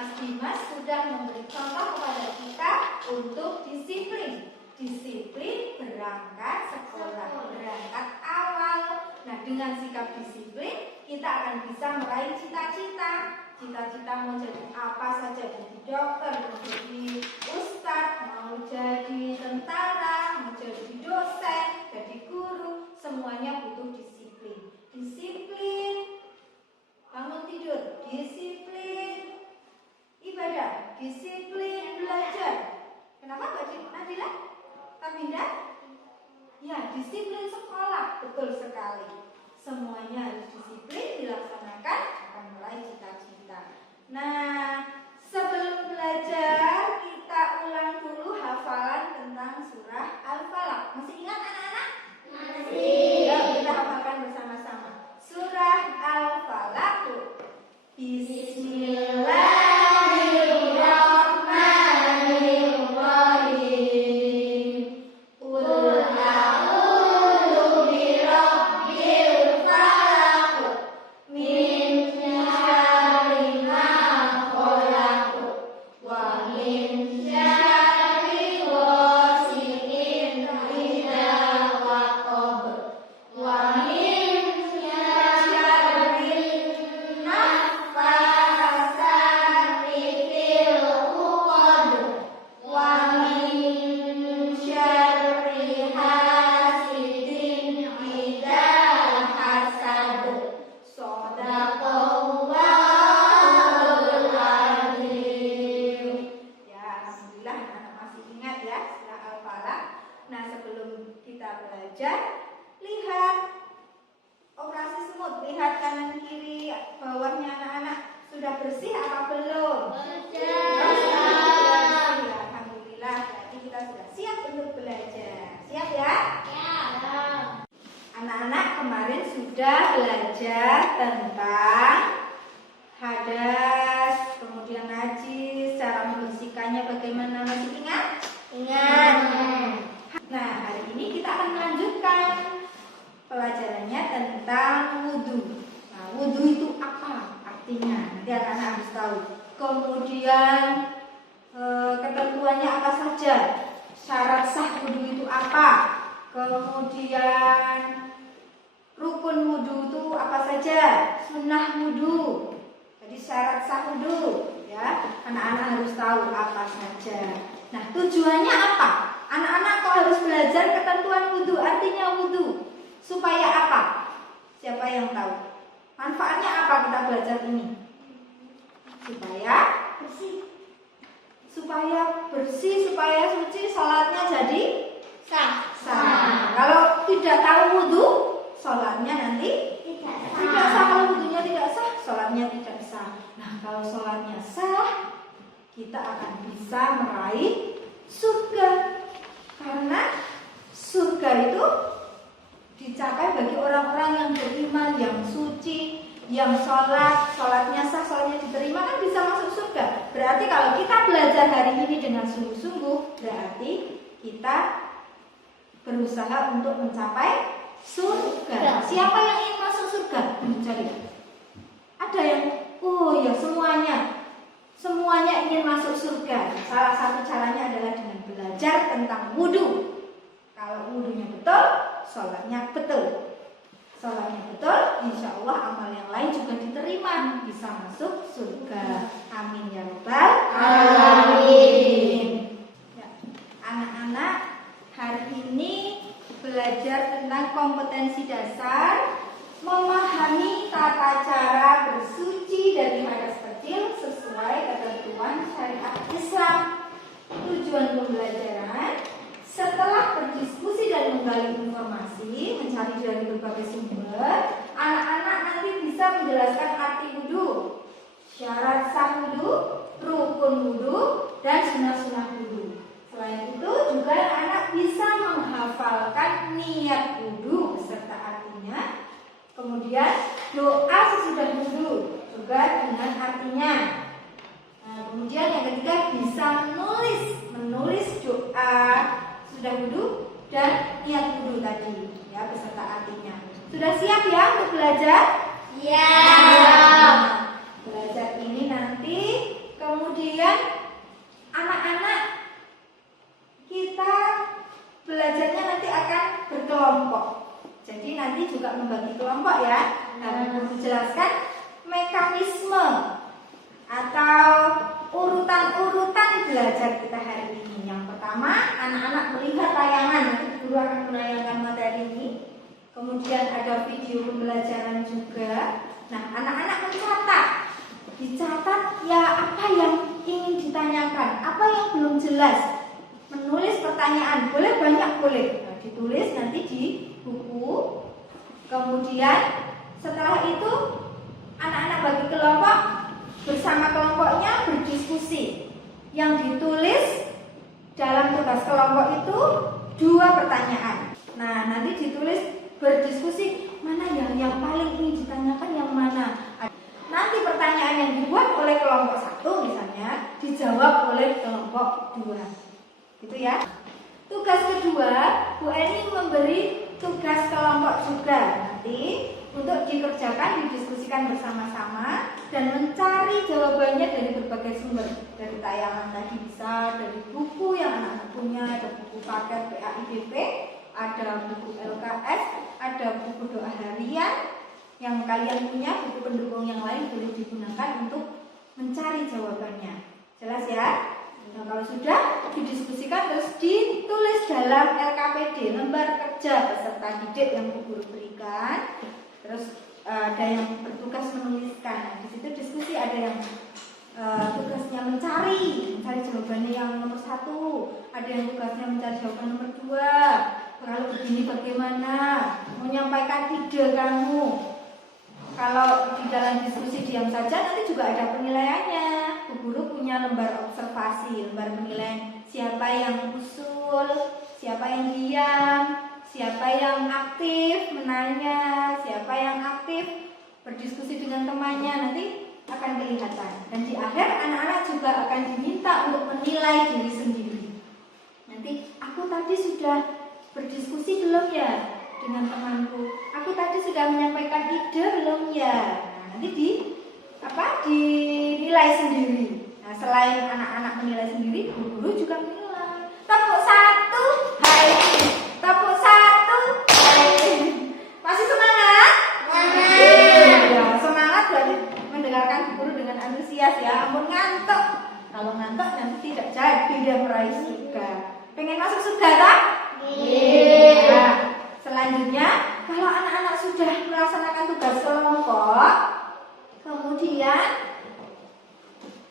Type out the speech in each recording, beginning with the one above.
Mas Dimas sudah memberi contoh kepada kita untuk disiplin. Disiplin berangkat sekolah, berangkat awal. Nah, dengan sikap disiplin kita akan bisa meraih cita-cita. Cita-cita mau jadi apa saja, jadi dokter, mau jadi ustadz, mau jadi tentara, mau jadi dosen, jadi guru, semuanya butuh disiplin. Disiplin bangun tidur, disiplin ibadah, disiplin belajar. Kenapa Mbak Nadila? Kabinda? Ya, disiplin sekolah, betul sekali. Semuanya harus disiplin dilaksanakan akan meraih cita-cita. Nah, sebelum belajar kita ulang dulu hafalan tentang surah Al-Falaq. Masih ingat anak-anak? Masih. Yuk kita hafalkan bersama-sama. Surah Al-Falaq. Bismillahirrahmanirrahim. Qul a'udzu birabbil falaq min syarri ma khalaq wa min syarri ghasiqin idza waqab wa min syarri naffasati fil 'uqad wa min syarri hasidin idza hasad. Shadaqallahul azim. Ya, alhamdulillah anak masih ingat ya surah Al-Falaq. Nah, sebelum kita belajar, lihat operasi semut, lihat kanan kiri bawahnya anak-anak sudah bersih apa belum? Bersih. Alhamdulillah, berarti kita sudah siap untuk belajar. Siap ya? Anak-anak kemarin sudah belajar tentang hadas, kemudian najis, cara membersihkannya bagaimana, masih ingat? Ingat. Nah, hari ini kita akan melanjutkan pelajarannya tentang wudhu. Nah, wudhu itu apa artinya? Nanti anak-anak harus tahu. Kemudian ketentuannya apa saja? Syarat sah wudhu itu apa? Kemudian rukun wudhu itu apa saja? Sunnah wudhu. Jadi syarat sah wudhu, ya. Anak-anak harus tahu apa saja. Nah, tujuannya apa? Anak-anak kok harus belajar ketentuan wudhu? Artinya wudhu supaya apa? Siapa yang tahu? Manfaatnya apa kita belajar ini? Supaya bersih. Supaya bersih, supaya suci, sholatnya jadi sah. Kalau tidak tahu wudhu, sholatnya nanti tidak sah. Kalau wudhunya tidak sah, sholatnya tidak sah. Nah, kalau sholatnya sah, kita akan bisa meraih surga. Karena surga itu dicapai bagi orang-orang yang beriman, yang suci, yang sholatnya sah, sholatnya diterima, kan bisa masuk surga. Berarti kalau kita belajar hari ini dengan sungguh-sungguh, berarti kita berusaha untuk mencapai surga. Siapa yang ingin masuk surga? Cari. Ada yang, oh ya semuanya ingin masuk surga. Salah satu caranya adalah dengan belajar tentang wudhu. Kalau wudhunya betul, sholatnya betul. Sholatnya betul, insya Allah amal yang lain juga diterima, bisa masuk surga. Amin ya rabbal alamin. Ya, anak-anak, hari ini belajar tentang kompetensi dasar, memahami tata cara bersuci dari hadas kecil sesuai ketentuan syariat Islam. Tujuan pembelajaran, setelah berdiskusi dan menggali informasi, mencari dari berbagai sumber, anak-anak nanti bisa menjelaskan arti wudhu, syarat sah wudhu, rukun wudhu, dan sunnah-sunnah wudhu. Selain itu juga anak bisa menghafalkan niat wudhu beserta artinya. Kemudian doa sesudah wudhu juga dengan artinya. Nah, kemudian yang ketiga bisa menulis doa sudah wudhu dan niat wudhu tadi, ya beserta artinya. Sudah siap ya untuk belajar? Ya. Belajar ini nanti kemudian ya. Nah, guru jelaskan mekanisme atau urutan-urutan belajar kita hari ini. Yang pertama, anak-anak melihat tayangan. Nanti guru akan menayangkan materi ini. Kemudian ada video pembelajaran juga. Nah, anak-anak mencatat. Dicatat ya apa yang ingin ditanyakan, apa yang belum jelas. Menulis pertanyaan, boleh banyak boleh. Nah, ditulis nanti di buku. Kemudian setelah itu anak-anak bagi kelompok, bersama kelompoknya berdiskusi. Yang ditulis dalam tugas kelompok itu 2 pertanyaan. Nah, nanti ditulis berdiskusi mana yang paling ingin ditanyakan yang mana. Nanti pertanyaan yang dibuat oleh kelompok 1 misalnya dijawab oleh kelompok 2. Gitu ya. Tugas kedua, Bu Eni memberi tugas kelompok juga nanti untuk dikerjakan, didiskusikan bersama-sama dan mencari jawabannya dari berbagai sumber. Dari tayangan tadi bisa, dari buku yang anak-anak punya, ada buku paket PAIDP, ada buku LKS, ada buku doa harian yang kalian punya, buku pendukung yang lain boleh digunakan untuk mencari jawabannya. Jelas ya? Nah, kalau sudah didiskusikan terus ditulis dalam LKPD, lembar kerja peserta didik yang Bu Guru berikan. Terus ada yang bertugas menuliskan. Nah, di situ diskusi ada yang tugasnya mencari jawabannya yang nomor 1, ada yang tugasnya mencari jawaban nomor 2. Kalau begini bagaimana? Menyampaikan ide kamu. Kalau di dalam diskusi diam saja nanti juga ada penilaiannya. Bu Guru punya lembar observasi, lembar penilaian siapa yang usul, siapa yang diam, siapa yang aktif menanya, siapa yang aktif berdiskusi dengan temannya, nanti akan kelihatan. Dan di akhir anak-anak juga akan diminta untuk menilai diri sendiri. Nanti aku tadi sudah berdiskusi belum ya dengan temanku? Aku tadi sudah menyampaikan ide belum ya? Nah, nanti dinilai sendiri. Nah, selain anak-anak menilai sendiri, guru juga menilai. Tepuk 1, hai. Tepuk 1, hai. Masih semangat? Semangat. Ya, semangat berarti mendengarkan guru dengan antusias ya. Ampun ngantuk. Kalau ngantuk nanti tidak jadi dia meraih surga. Pengen masuk surga tak? Iya. Selanjutnya, kalau anak-anak sudah melaksanakan tugas kelompok, kemudian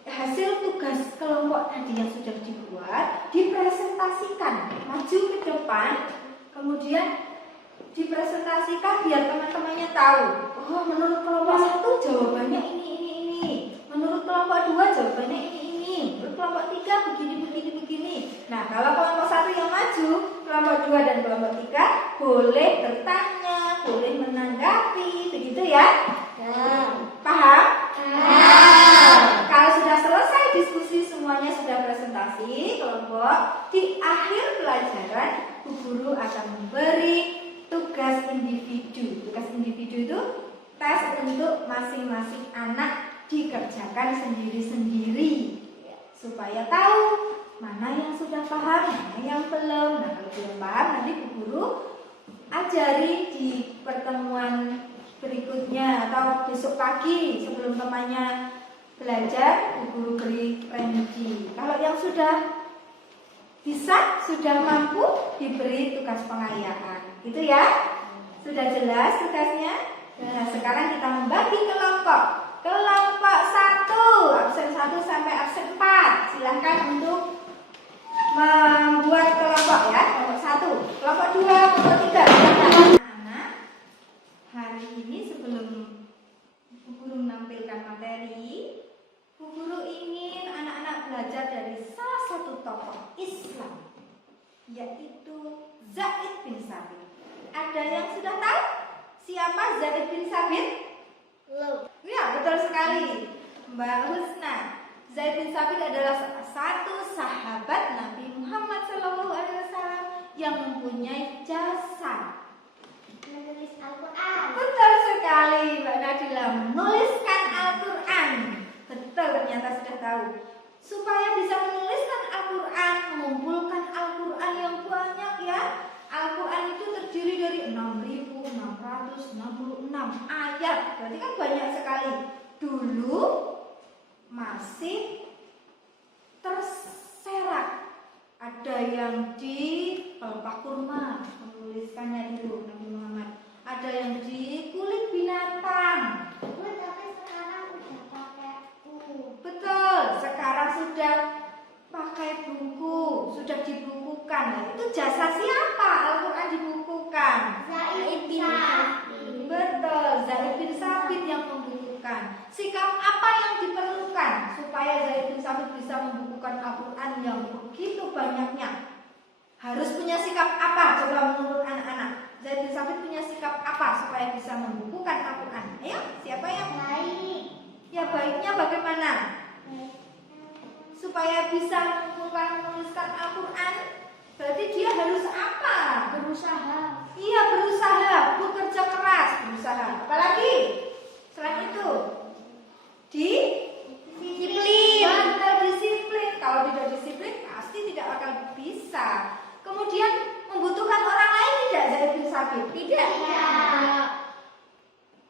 hasil tugas kelompok tadi yang sudah dibuat dipresentasikan, maju ke depan, kemudian dipresentasikan biar teman-temannya tahu. Oh, menurut kelompok 1 jawabannya ini. Menurut kelompok 2 jawabannya ini. Menurut kelompok 3 begini. Nah, kalau kelompok 1 yang maju, kelompok 2 dan kelompok 3 boleh bertanya, boleh menanggapi, begitu ya? Paham? Kalau sudah selesai diskusi, semuanya sudah presentasi kelompok, di akhir pelajaran Bu Guru akan memberi tugas individu. Tugas individu itu tes untuk masing-masing anak dikerjakan sendiri-sendiri supaya tahu mana yang sudah paham, mana yang belum. Nah, kalau belum paham nanti Bu Guru ajari di pertemuan berikutnya atau besok pagi sebelum temannya belajar, Bu Guru beri remedi. Kalau yang sudah bisa, sudah mampu, diberi tugas pengayaan. Gitu ya? Sudah jelas tugasnya? Nah, sekarang kita membagi kelompok. Kelompok 1, absen 1 sampai absen 4. Silahkan untuk membuat kelompok ya. Kelompok 1, kelompok 2, kelompok 3. Anak-anak, hari ini sebelum Bu Guru menampilkan materi, Bu Guru ingin anak-anak belajar dari salah satu tokoh Islam, yaitu Zaid bin Sabit. Ada yang sudah tahu siapa Zaid bin Sabit? Belum. Ya, betul sekali, Mbak Husna. Zaid bin Sabit adalah satu sahabat Nabi Muhammad SAW yang mempunyai jasa menulis Al-Quran. Betul sekali, Mbak Nadila, menuliskan Al-Quran. Betul, ternyata sudah tahu. Supaya bisa menuliskan Al-Quran, mengumpulkan Al-Quran yang banyak ya, Al-Quran itu terdiri dari 6.666 ayat. Berarti kan banyak sekali. Dulu masih terserak. Ada yang di pelepah kurma, menuliskannya itu Nabi Muhammad. Ada yang di kulit binatang. Tapi sekarang udah pakai Betul, sekarang sudah pakai buku, sudah dibukukan. Nah, itu jasa siapa Al-Quran dibukukan? Zaid bin Sabit. Betul, Zaid bin Sabit yang membukukan. Sikap apa yang diperlukan supaya Zaid bin Sabit bisa membukukan Al-Quran yang begitu banyaknya? Harus punya sikap apa? Coba menurut anak-anak, Zaid bin Sabit punya sikap apa supaya bisa membukukan Al-Quran? Ayo, siapa yang Baik. ya baiknya bagaimana? Supaya bisa mengumpulkan menuliskan Al-Quran, berarti dia harus apa? Berusaha. Iya, berusaha, bekerja keras, berusaha. Apalagi selain itu, disiplin. Betul, disiplin. Kalau tidak disiplin, pasti tidak akan bisa. Kemudian membutuhkan orang lain tidak Zaid bin Sabit? Tidak.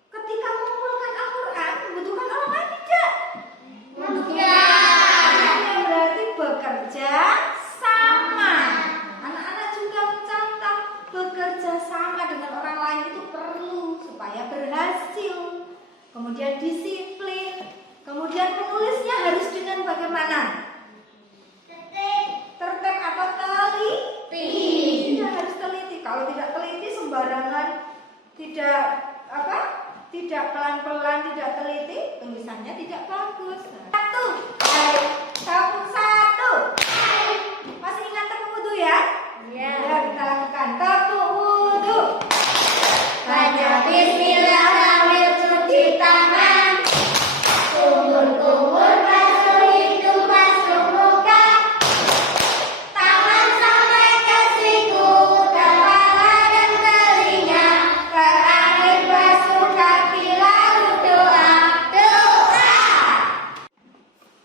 Ketika mengumpulkan Al-Quran, membutuhkan orang lain tidak? Berarti bekerja sama. Anak-anak juga mencontoh bekerja sama dengan orang lain itu perlu supaya berhasil. Kemudian disiplin. Kemudian penulisnya harus dengan bagaimana? Tertib atau teliti? Iya, harus teliti. Kalau tidak teliti sembarangan, tidak tidak pelan-pelan, tidak teliti, tulisannya tidak bagus. Satu. Masih ingat tepuk wudhu ya? Iya. Ya, kita lakukan tepuk wudhu. Baca bismillah sambil cuci tangan. Kumur-kumur basuh hidung, basuh muka. Tangan sampai ke siku, kepala dan telinga. Terakhir basuh kaki lalu doa.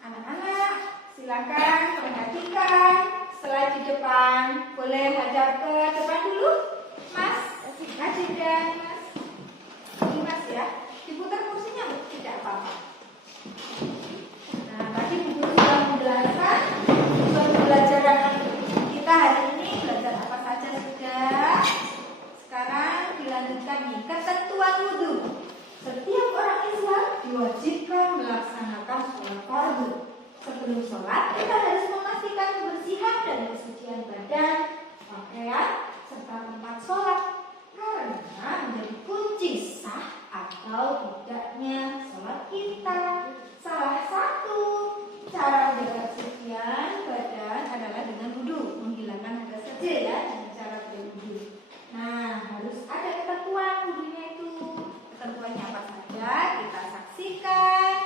Anak-anak, silakan perhatikan slide di depan. Boleh hadap ke depan dulu, Mas. Kasih dan Mas. Ini Mas ya. Diputar kursinya, tidak apa-apa. Nah, tadi Bu Guru sudah menjelaskan pembelajaran kita hari ini. Belajar apa saja sudah. Sekarang dilanjutkan nih, ketentuan wudhu. Setiap orang Islam diwajibkan melaksanakan sholat fardu. Sebelum sholat, kita harus memastikan kebersihan dan kesucian badan, pakaian, serta tempat sholat. Karena menjadi kunci sah atau tidaknya sholat kita. Salah satu cara menjaga kesucian badan adalah dengan wudhu, menghilangkan hadas kecil ya, dengan cara berwudhu. Nah, harus ada ketentuan wudhunya itu. Ketentuannya apa saja kita saksikan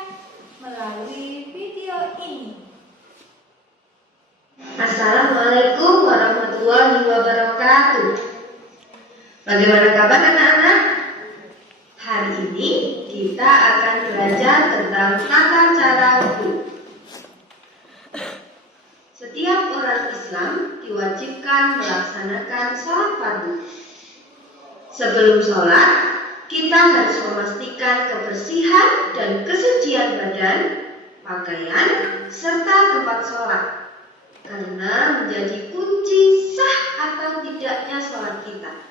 melalui video ini. Assalamualaikum warahmatullahi wabarakatuh. Bagaimana kabar anak-anak? Hari ini kita akan belajar tentang tata cara wudhu. Setiap orang Islam diwajibkan melaksanakan sholat fardu. Sebelum sholat, kita harus memastikan kebersihan dan kesucian badan, pakaian, serta tempat sholat. Karena menjadi kunci sah atau tidaknya sholat kita.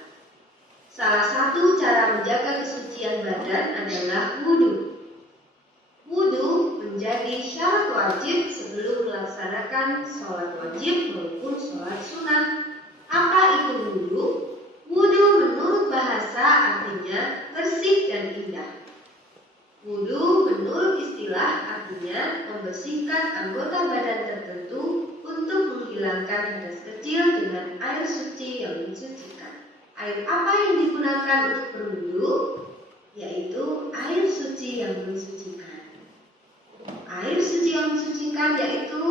Salah satu cara menjaga kesucian badan adalah wudhu. Wudhu menjadi syarat wajib sebelum melaksanakan sholat wajib maupun sholat sunnah. Apa itu wudhu? Wudhu menurut bahasa artinya bersih dan indah. Wudhu menurut istilah artinya membersihkan anggota badan tertentu untuk menghilangkan hadas kecil dengan air suci yang mensucikan. Air apa yang digunakan untuk berwudhu? Yaitu air suci yang mensucikan. Air suci yang mensucikan yaitu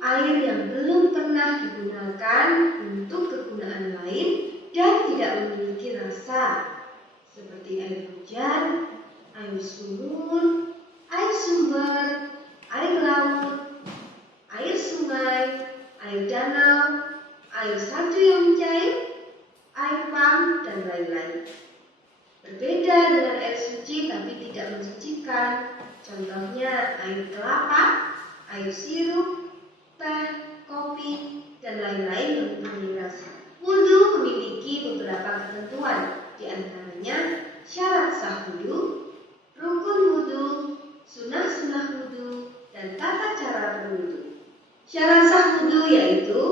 air yang belum pernah digunakan untuk kegunaan lain dan tidak memiliki rasa, seperti air hujan, air sumur, air sumber, air laut, air sungai, air danau, air salju yang mencair, Contohnya air kelapa, air sirup, teh, kopi, dan lain-lain untuk rasa. Wudu memiliki beberapa ketentuan, di antaranya syarat sah wudu, rukun wudu, sunah-sunah wudu, dan tata cara berwudu. Syarat sah wudu yaitu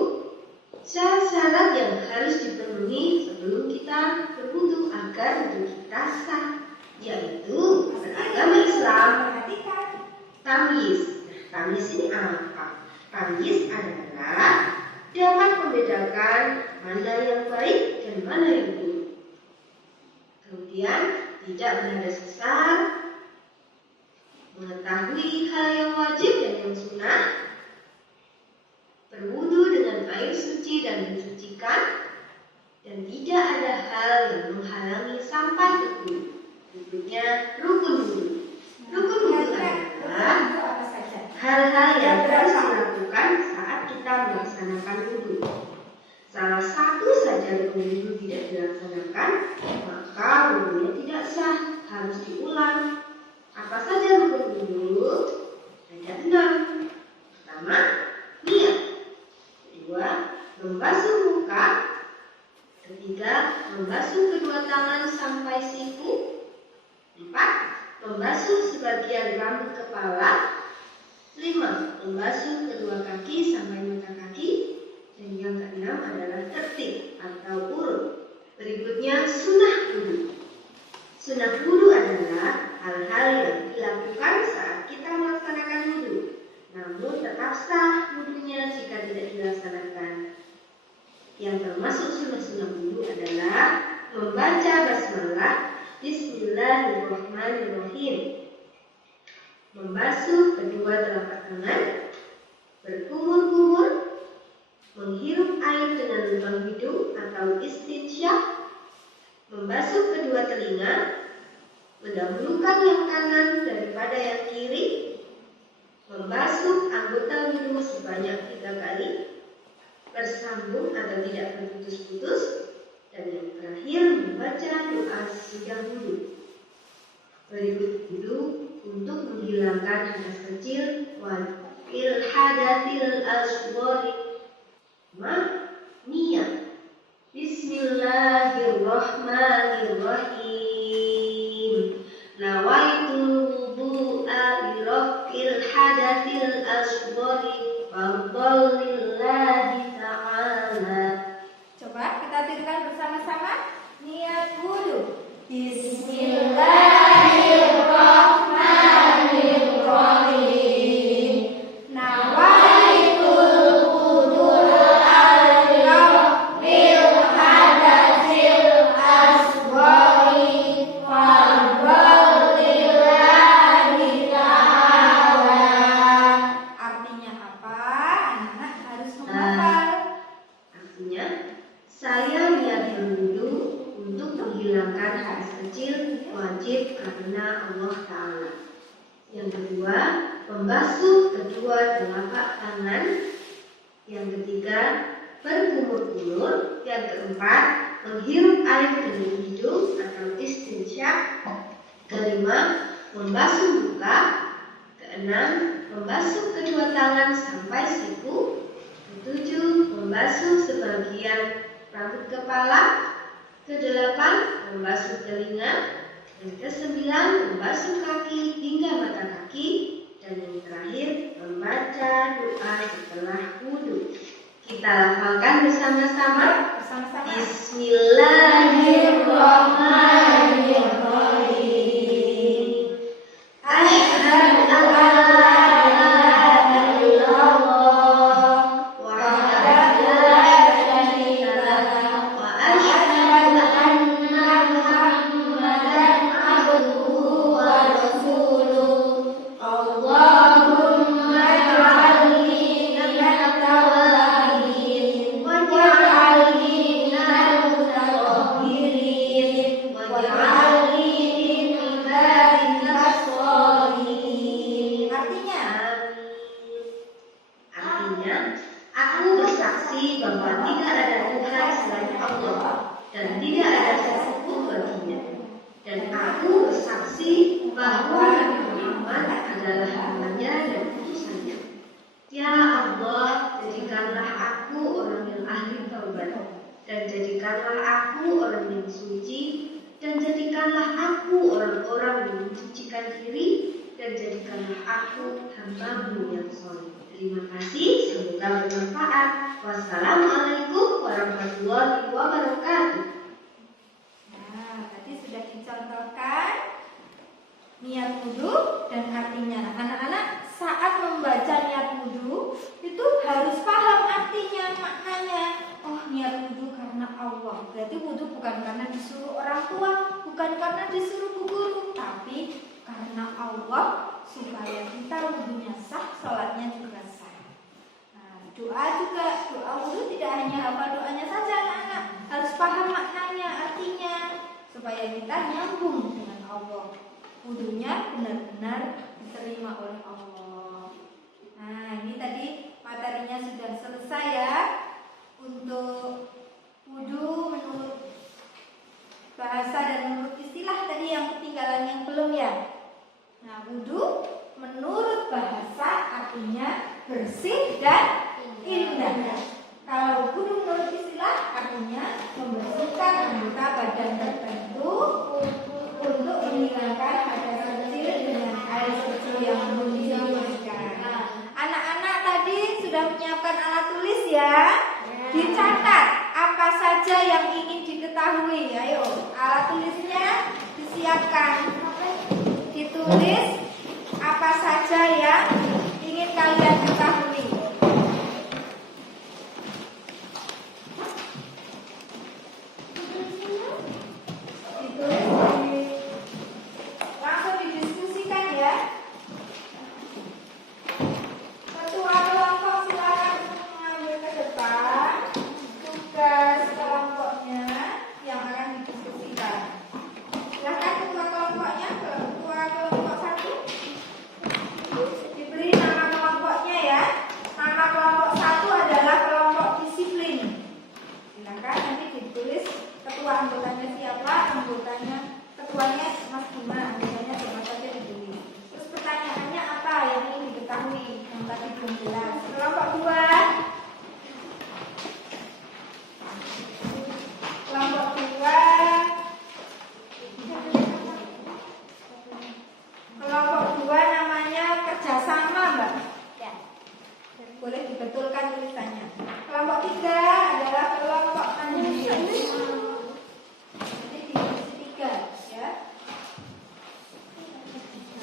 syarat-syarat yang harus dipenuhi sebelum kita berwudu agar wudu kita sah, yaitu beragama Islam, tamyiz. Tamyiz ini apa? Tamyiz adalah dapat membedakan mana yang baik dan mana yang buruk. Kemudian tidak berhadas besar, mengetahui hal yang wajib dan yang sunnah, berwudu dengan air suci dan mensucikan, dan tidak ada hal yang menghalangi sampai ke wudu. Berikutnya rukun wudu. Rukun wudu adalah hal-hal yang harus dilakukan saat kita melaksanakan wudu. Salah satu saja rukun wudu tidak dilaksanakan, maka wudunya tidak sah, harus diulang. Apa saja rukun wudu? Ada 6. Pertama, niat. Kedua, membasuh muka. Ketiga, membasuh kedua tangan sampai siku. 4. Membasuh sebagian rambut kepala. 5. Membasuh kedua kaki sampai mata kaki. Dan yang keenam adalah tertib atau urut. Berikutnya sunnah wudu. Sunnah wudu adalah hal-hal yang dilakukan saat kita melaksanakan wudu, namun tetap sah wudunya jika tidak dilaksanakan. Yang termasuk sunnah-sunnah wudu adalah membaca basmalah, Bismillahirrahmanirrahim, membasuh kedua telapak tangan, berkumur-kumur, menghirup air dengan lubang hidung atau istinsyaq, membasuh kedua telinga, mendahulukan yang kanan daripada yang kiri, membasuh anggota wudhu sebanyak 3 kali, bersambung atau tidak berputus-putus, dan yang terakhir membaca doa sesudah wudhu. Berikut wudhu untuk menghilangkan hadas kecil wal hadatil asghari. Niat. Bismillahirrahmanirrahim. Nawaitul wudu'a li raf'il hadatil asghari fardhan lillahi ta'ala. Coba kita tirukan bersama-sama niat wudu. Bismillahirrahmanirrahim. Nawaitul wudu'a li raf'il hadatsil asghari fardhan lillahi ta'ala. Artinya apa? Anak-anak harus menghafal. Artinya, saya niatin wudu untuk menghilangkan hadas kecil wajib karena Allah Ta'ala. Yang kedua, membasuh kedua telapak tangan. Yang ketiga, berkumur-kumur. Yang keempat, menghirup air dengan hidung atau istinsyaq. Kelima, membasuh muka. Keenam, membasuh kedua tangan sampai siku. Ketujuh, membasuh sebagian rambut kepala. Kedelapan, membasuh telinga. Dan kesembilan, membasuh kaki hingga mata kaki. Dan yang terakhir, membaca doa setelah wudu. Kita lafalkan bersama-sama. Bismillahirrahmanirrahim. Asyhadu an la ilaha illallah wahdahu la syarika lah wa asyhadu anna Muhammadan abduhu wa rasuluh. Allahumma ij'alni minat tawabin waj'alni minal mutatahhirin adalah aku hambamu yang soleh. Terima kasih, semoga bermanfaat. Wassalamualaikum warahmatullahi wabarakatuh. Nah, tadi sudah dicontohkan niat wudhu dan artinya. Anak-anak saat membaca niat wudhu itu harus paham artinya, maknanya. Oh, niat wudhu karena Allah. Berarti wudhu bukan karena disuruh orang tua, bukan karena disuruh bu guru, tapi karena Allah, supaya kita wudhunya sah, sholatnya juga sah. Nah, doa juga, doa wudhu tidak hanya hafal doanya saja anak-anak, harus paham maknanya, artinya, supaya kita nyambung dengan Allah. Wudhunya benar-benar diterima oleh Allah. Nah, ini tadi materinya sudah selesai ya. Untuk wudhu menurut bahasa dan menurut istilah tadi yang ketinggalan yang belum ya. Nah, wudhu menurut bahasa artinya bersih dan indah. Kalau wudhu menurut istilah artinya membersihkan anggota badan tertentu untuk menghilangkan hadas kecil dengan air suci yang belum dibersihkan. Anak-anak tadi sudah menyiapkan alat tulis ya. Dicatat apa saja yang ingin diketahui. Ayo, alat tulisnya disiapkan. Ditulis apa saja yang ingin kalian ketahui. Ditulis, langsung didiskusikan ya. Ketua kelompok silakan mengambil ke depan tugas kelompoknya yang akan didiskusikan. Silakan ketua kelompoknya, ketua kelompok 1 diberi nama kelompoknya ya. Nama kelompok 1 adalah kelompok disiplin. Silakan nanti ditulis ketua anggotanya siapa, ketuanya Mas Bima, anggotanya siapa saja ditulis. Terus pertanyaannya apa yang ingin diketahui yang tadi belum jelas. Kelompok 2. Kelompok 2. Kelompok 2 namanya kerjasama, Mbak. Ya. Boleh dibetulkan tulisannya. Kelompok 3 adalah kelompok mandiri. Jadi divisi 3 ya.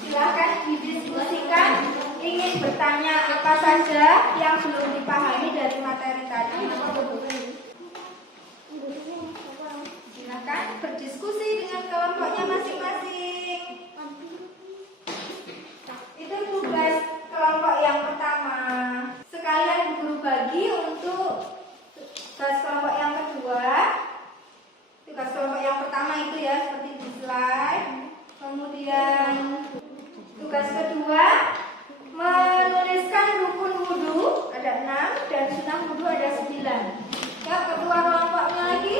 Silakan didiskusikan. Ingin bertanya apa saja yang belum dipahami dari materi tadi. Silakan berdiskusi dengan kelompoknya masing-masing. Itu tugas kelompok yang pertama. Sekalian guru bagi untuk tugas kelompok yang kedua. Tugas kelompok yang pertama itu ya seperti di slide. Kemudian tugas kedua menuliskan rukun wudhu ada 6 dan sunnah wudhu ada 9. Ya, ketua kelompoknya lagi.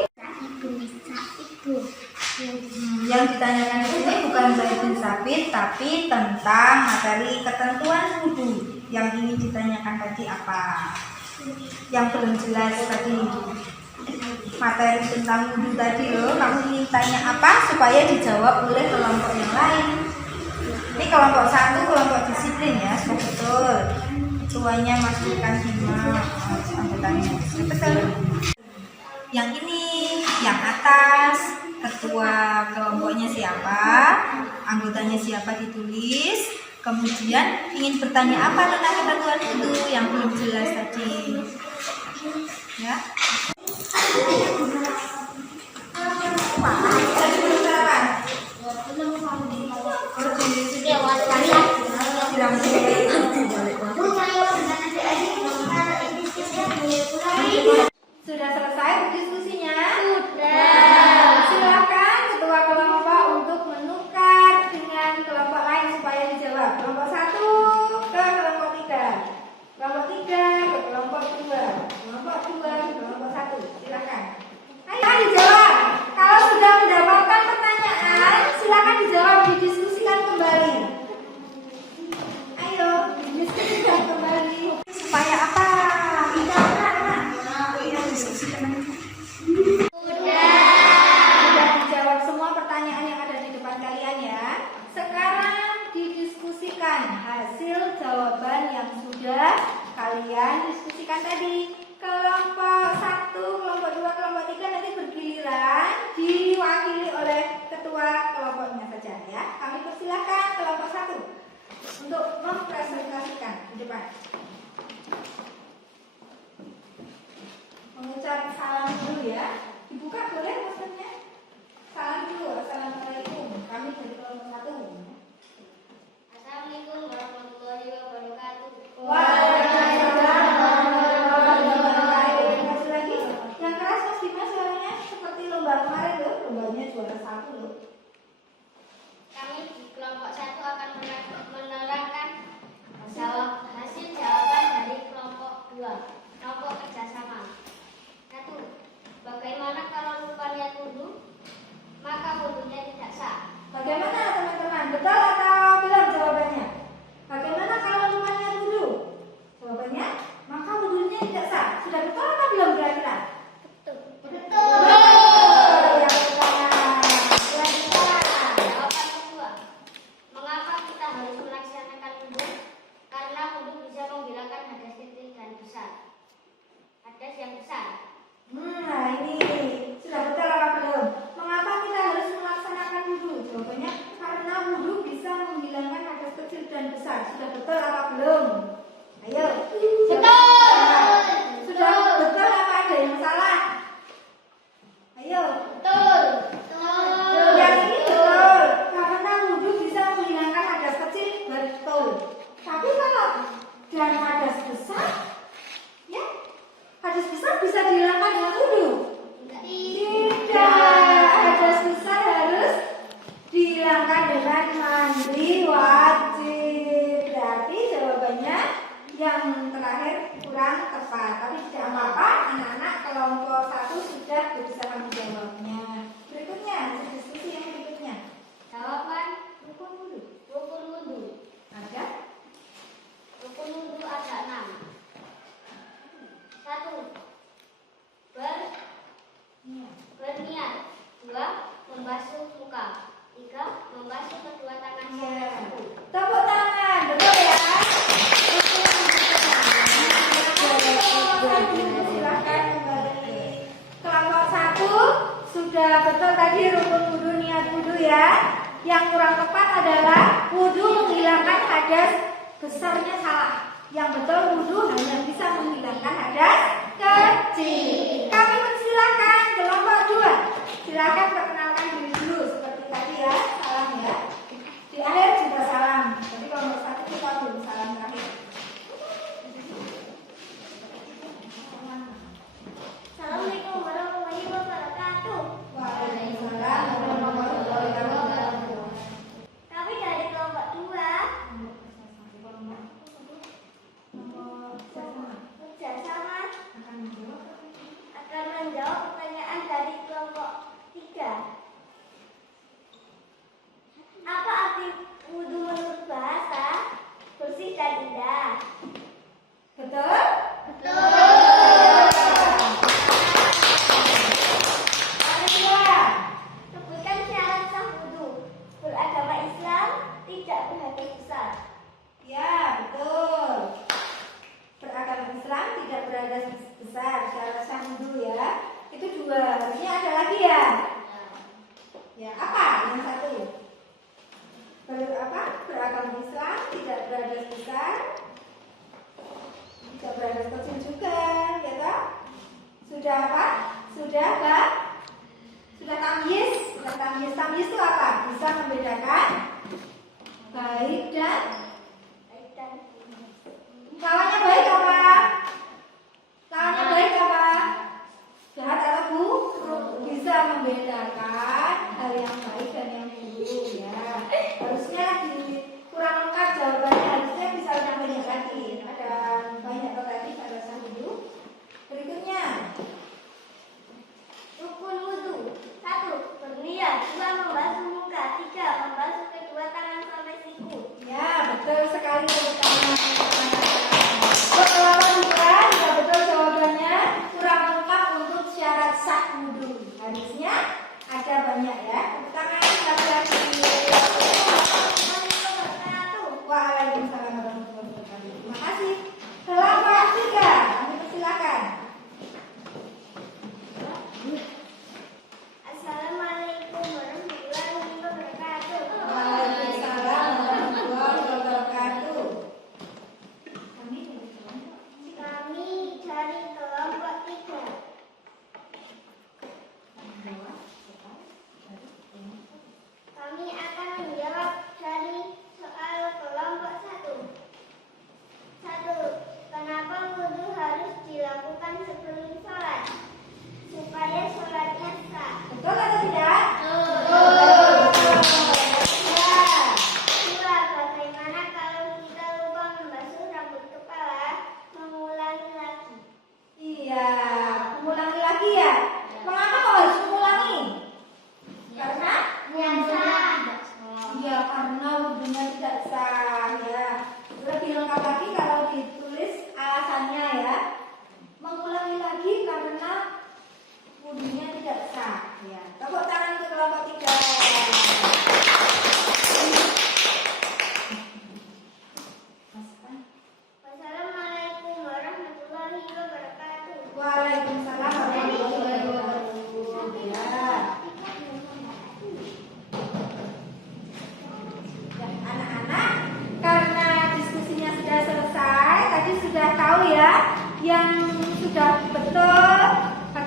Yang ditanyakan di sini bukan Zaid bin Sabit, tapi tentang materi ketentuan wudhu. Yang ingin ditanyakan tadi apa? Yang belum jelas tadi materi tentang wudhu tadi loh. Kamu ingin tanya apa supaya dijawab oleh kelompok yang lain. Ini kelompok 1, kelompok disiplin ya, sudah betul. Ketuanya masukkan Bima, anggotanya betul. Yang ini, yang atas, ketua kelompoknya siapa, anggotanya siapa ditulis. Kemudian ingin bertanya apa tentang ketentuan itu yang belum jelas tadi, ya. Sudah selesai diskusinya? Sudah. Silakan ketua kelompok untuk menukar dengan kelompok lain supaya dijawab. Kelompok 1 ke kelompok 3, kelompok 3 ke kelompok 2, kelompok 2 ke kelompok 1. Silakan. Ayo dijawab. Kalau sudah mendapatkan pertanyaan, silakan dijawab, didiskusikan kembali. Ayo. jawaban yang sudah kalian diskusikan tadi. Kelompok 1, kelompok 2, kelompok 3 nanti bergiliran diwakili oleh ketua kelompoknya saja ya. Kami persilakan kelompok 1 untuk mempresentasikan di depan. Mengucap salam dulu ya. Dibuka boleh maksudnya? Salam dulu. Assalamualaikum. Kami dari kelompok 1. Assalamualaikum warahmatullahi wabarakatuh. Waalaikumsalam warahmatullahi wabarakatuh. Masih lagi? Yang keras Mas Dimas suaranya seperti lomba kemarin loh. Lombanya juara 1 loh. Kami di kelompok 1 akan menerangkan hasil jawaban dari kelompok 2. Kelompok kerjasama. 1. Bagaimana kalau lupa niat wudu, maka wudunya tidak sah? Bagaimana teman-teman? Betul atau belum jawabannya? Bagaimana kalau lupanya wudhu? Jawabannya, maka wudhunya tidak sah. Sudah betul atau belum kira-kira? Betul. Yang pertama. Yang kedua. Jawaban kedua. Mengapa kita harus melaksanakan wudu? Karena wudu bisa menghilangkan hadas kecil dan besar. Hadas yang besar. Nah ini sudah betul apa belum? Mengapa kita harus melaksanakan wudhu? Jawabannya karena wudhu bisa menghilangkan hadas kecil dan besar. Sudah betul apa belum? Ayo. Betul. Sudah betul apa ada yang salah? Ayo. Betul. Yang ini betul. Karena wudhu bisa menghilangkan hadas kecil, betul. Tapi kalau dan hadas besar, ya hadas besar bisa dihilangkan dengan wudhu. Tidak, hadas besar harus dihilangkan dengan mandi wajib. Berarti jawabannya yang terakhir kurang tepat. Tapi tidak apa-apa, anak-anak kelompok 1 sudah berusaha menjawabnya. Berikutnya, diskusi yang berikutnya. Jawaban Rukun wudhu. rukun wudu. Ada? Rukun wudu ada 6. 1. Berniat. 2. Membasuh muka. 3. Membasuh kedua tangan sampai kuku. Tepuk tangan, betul ya? Silahkan kembali. Kelompok 1 sudah betul tadi rukun wudhu, niat wudhu ya. Yang kurang tepat adalah wudhu menghilangkan hadas besarnya salah. Yang betul wudhu hanya bisa menghilangkan hadas kecil. Kami persilakan kelompok 2. Silakan perkenalkan diri dulu seperti tadi ya. Salam ya. Di akhir juga salam. Jadi kelompok 1 kita belum salam terakhir. Assalamualaikum warahmatullahi wabarakatuh. Waalaikumsalam warahmatullahi wabarakatuh. Kami dari kelompok 2. Kerjasama akan menjawab pertanyaan dari kelompok 3. Apa arti wudu menurut bahasa? Bersih dan indah. Betul? Sebutkan syarat sah wudu. Beragama Islam, tidak berhadas besar. Ya, betul. Beragama Islam tidak berhadas besar. Syarat sah wudhu ya. Itu 2. Harusnya ada lagi ya. Ya, apa? Yang 1. Beragama Islam tidak berhadas besar. Tidak berhadas kecil juga, ya toh? Sudah apa? Sudah tamyiz. Tamyiz itu apa? Bisa membedakan baik dan lawannya baik apa? Lawannya baik apa? Jahat atau buruk? Bisa membedakan hal yang baik dan yang buruk ya. Harusnya kurang lengkap jawabannya, harusnya bisa lebih banyak lagi. Ada banyak tadi ada sah wudhu. Berikutnya Rukun wudu. 1. Berniat. 2. Membasuh muka. 3. Membasuh kedua tangan sampai siku. ya betul sekali tepuk tangan. Setelah juga sudah betul jawabannya, kurang lengkap untuk syarat sah wudhu. Harusnya ada banyak ya. Tepuk tangan lagi-lagi. Waalaikumsalam warahmatullahi wabarakatuh.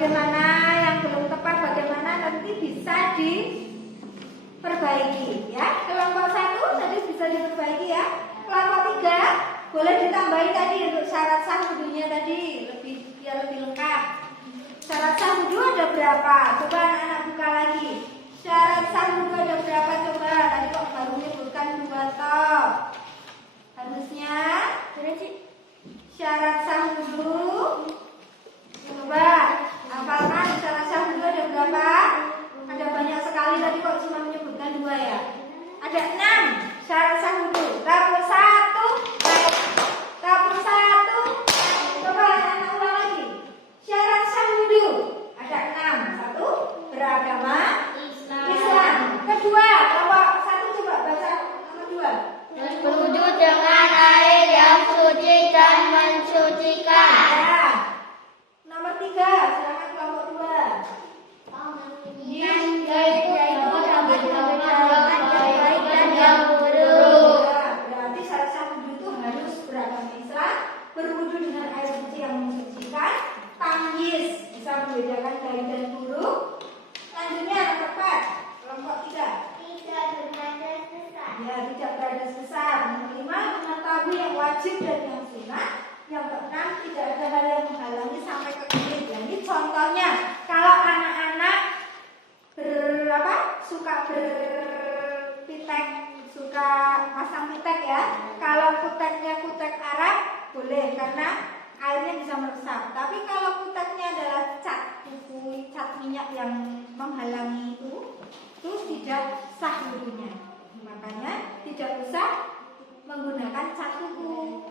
Bagaimana yang belum tepat, bagaimana nanti bisa diperbaiki ya. Kelompok 1 tadi bisa diperbaiki ya. Kelompok 3 boleh ditambahin tadi untuk syarat sah wudunya tadi biar lebih lengkap. Syarat sah wudu ada berapa? Coba anak-anak buka lagi. Syarat sah wudu ada berapa coba? Tadi kok baru menyebutkan 2 toh. Harusnya syarat sah wudu. Coba hafalkan syarat sah wudu ada berapa? Ada banyak sekali tadi kok cuma menyebutkan 2 ya. Ada 6 syarat sah wudu. Tabur 1. Tabur 1. Coba anak-anak ulang lagi. Syarat sah wudu ada 6. 1 beragama Islam. Kedua, kelompok 1 coba baca nomor 2. Berwudu dengan air yang suci dan mensucikan. Ya. Nomor 3, silakan kelompok 2. Berarti syarat sah wudu itu harus beragama Islam, berwudu dengan air suci yang mensucikan, tamyiz, bisa membedakan baik dan buruk. Selanjutnya nomor 4, kelompok 3. Ya, tidak berhadas besar. Nomor 5, mengetahui yang wajib dan yang sunnah. Yang keenam, tidak ada hal yang menghalangi sampai ke kulit. Ya, ini contohnya, kalau anak-anak suka berpitek, suka pasang pitek ya. Kalau kuteknya kutek Arab boleh karena airnya bisa meresap. Tapi kalau kuteknya adalah cat kuku, cat minyak yang menghalangi itu tidak sah wudunya. Makanya tidak usah menggunakan cat kuku.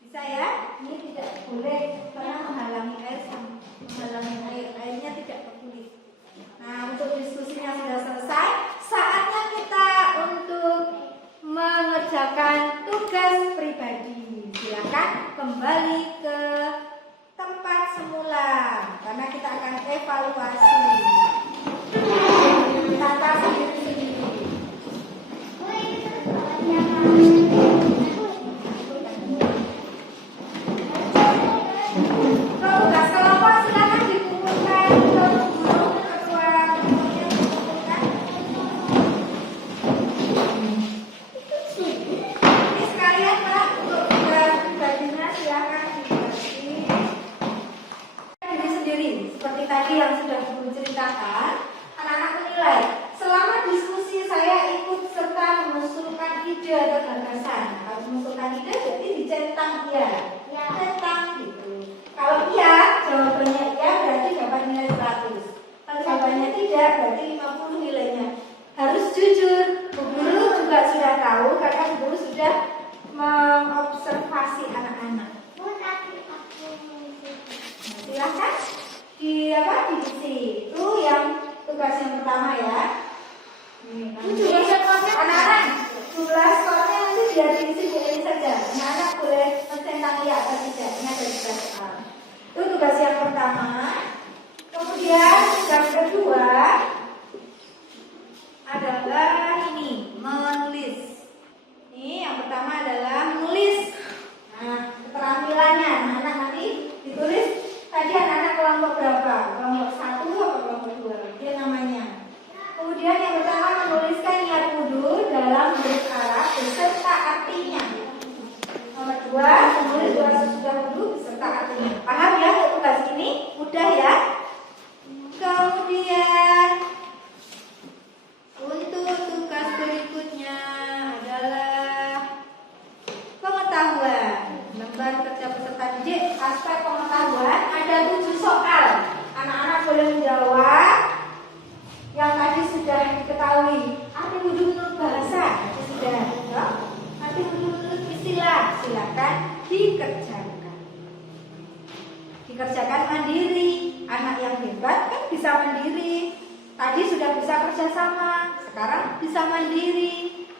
Bisa ya? Ini tidak boleh karena menghalangi airnya tidak ke kulit. Nah, untuk diskusinya sudah selesai. Saatnya kita untuk mengerjakan tugas pribadi. Silakan kembali ke tempat semula karena kita akan evaluasi. Tata sendiri-sendiri. Tugas kelompok silakan dikumpulkan ke guru, ketua kelompoknya dikumpulkan. Ini sekalian Pak untuk tugas pribadinya silakan dibagi diri sendiri. Seperti tadi yang sudah Guru ceritakan, anak-anak menilai selama diskusi saya ikut serta mengusulkan ide atau gagasan. Kalau mengusulkan ide berarti dicentang ya, centang gitu. Kalau iya, jawabannya iya berarti dapat nilai 100. Kalau jawabannya tidak berarti 50 nilainya. Harus jujur. Bu Guru juga sudah tahu karena Bu Guru sudah mengobservasi anak-anak. Silahkan diisi. Itu yang tugas yang pertama ya. Anak-anak, jumlah skornya nanti biar diisi Bu Eli saja. Anak-anak boleh mencentang iya atau tidak. Ini ada 13 soal. Itu tugas yang pertama. Kemudian tugas kedua adalah ini, menulis. Ini yang pertama adalah menulis. Nah, keterampilannya anak-anak nanti ditulis. Tadi anak-anak kelompok berapa? Kelompok 1 atau kelompok 2? Dia namanya. Kemudian yang pertama menuliskan niat wudu dalam huruf Arab beserta artinya. Nomor 2, menulis doa sesudah wudu beserta artinya. Paham ya untuk tugas ini? Mudah ya. Kemudian untuk tugas berikutnya adalah pengetahuan. Lembar kerja peserta didik aspek pengetahuan ada 7 soal. Anak-anak boleh menjawab yang tadi sudah diketahui. Arti wudu menurut bahasa itu sudah. Ya? Arti wudu menurut istilah silakan dikerjakan. Dikerjakan mandiri. Anak yang hebat kan bisa mandiri. Tadi sudah bisa kerjasama, sekarang bisa mandiri.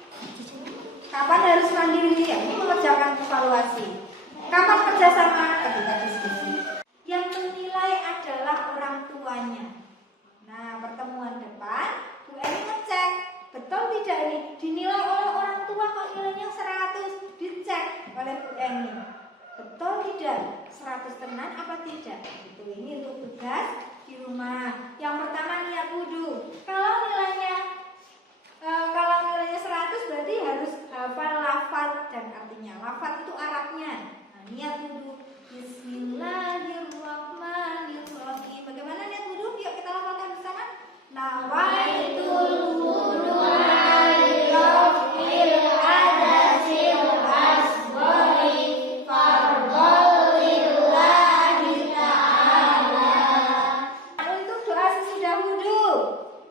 Kapan harus mandiri? Ya, ini mengerjakan evaluasi. Kapan kerjasama? Ketika diskusi. Yang menilai adalah orang tuanya. Nah, pertemuan depan Bu Eni ngecek betul tidak ini dinilai oleh orang tua kok nilainya 100, dicek oleh Bu Eni. Betul tidak? 100 tenan apa tidak? Itu ini untuk tugas di rumah. Yang pertama niat wudhu. Kalau nilainya 100 berarti harus hafal lafaz dan artinya. Lafaz itu Arabnya. Nah, niat wudhu. Bismillahirrahmanirrahim. Bagaimana niat wudhu? Yuk kita lafalkan bersama. Nawaitul wudu'a liraf'il hadasil asghari fardhal lillahi ta'ala. Untuk doa sesudah wudhu,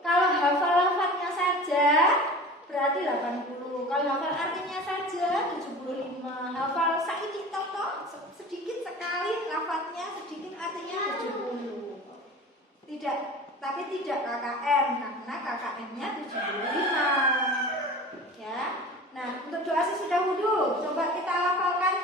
kalau hafal lafaznya saja berarti 80. Kalau hafal artinya saja 75. Hafal saiki tok sedikit sekali lafaznya, sedikit artinya 70. Tidak, tapi tidak KKM karena KKM-nya 75. Ya. Nah, untuk doa sesudah wudhu, coba kita hafalkan